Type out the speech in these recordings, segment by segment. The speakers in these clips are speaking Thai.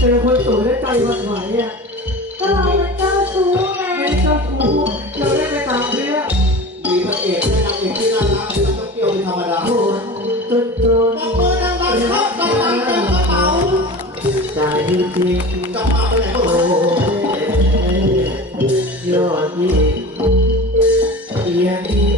เจอคนสวยได้ใจหวั่นไหวอะก็เรามันเจ้าชู้ไงไม่ไเจ้าชู้เราได้ไปตามเรื่องมีพระเอกและนางเอกที่น่ารักแล้องเกี่ยวเป็นธรรมดาโอ้โหจนต้นตบมือดังๆครับตบมือเต็มกระเป๋าใจจริงกลับมาไปไหนก็โอ้โหยอดเยี่ยมเยี่ยม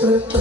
But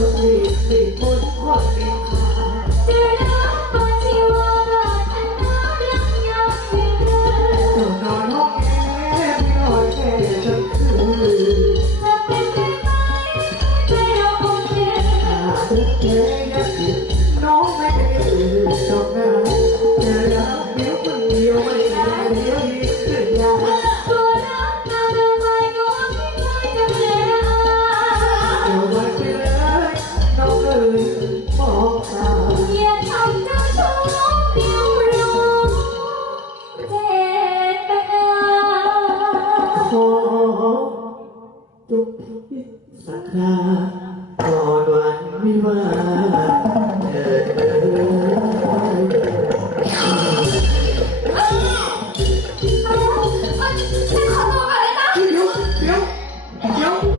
ขอทุกสักคราก่อนวันวิวา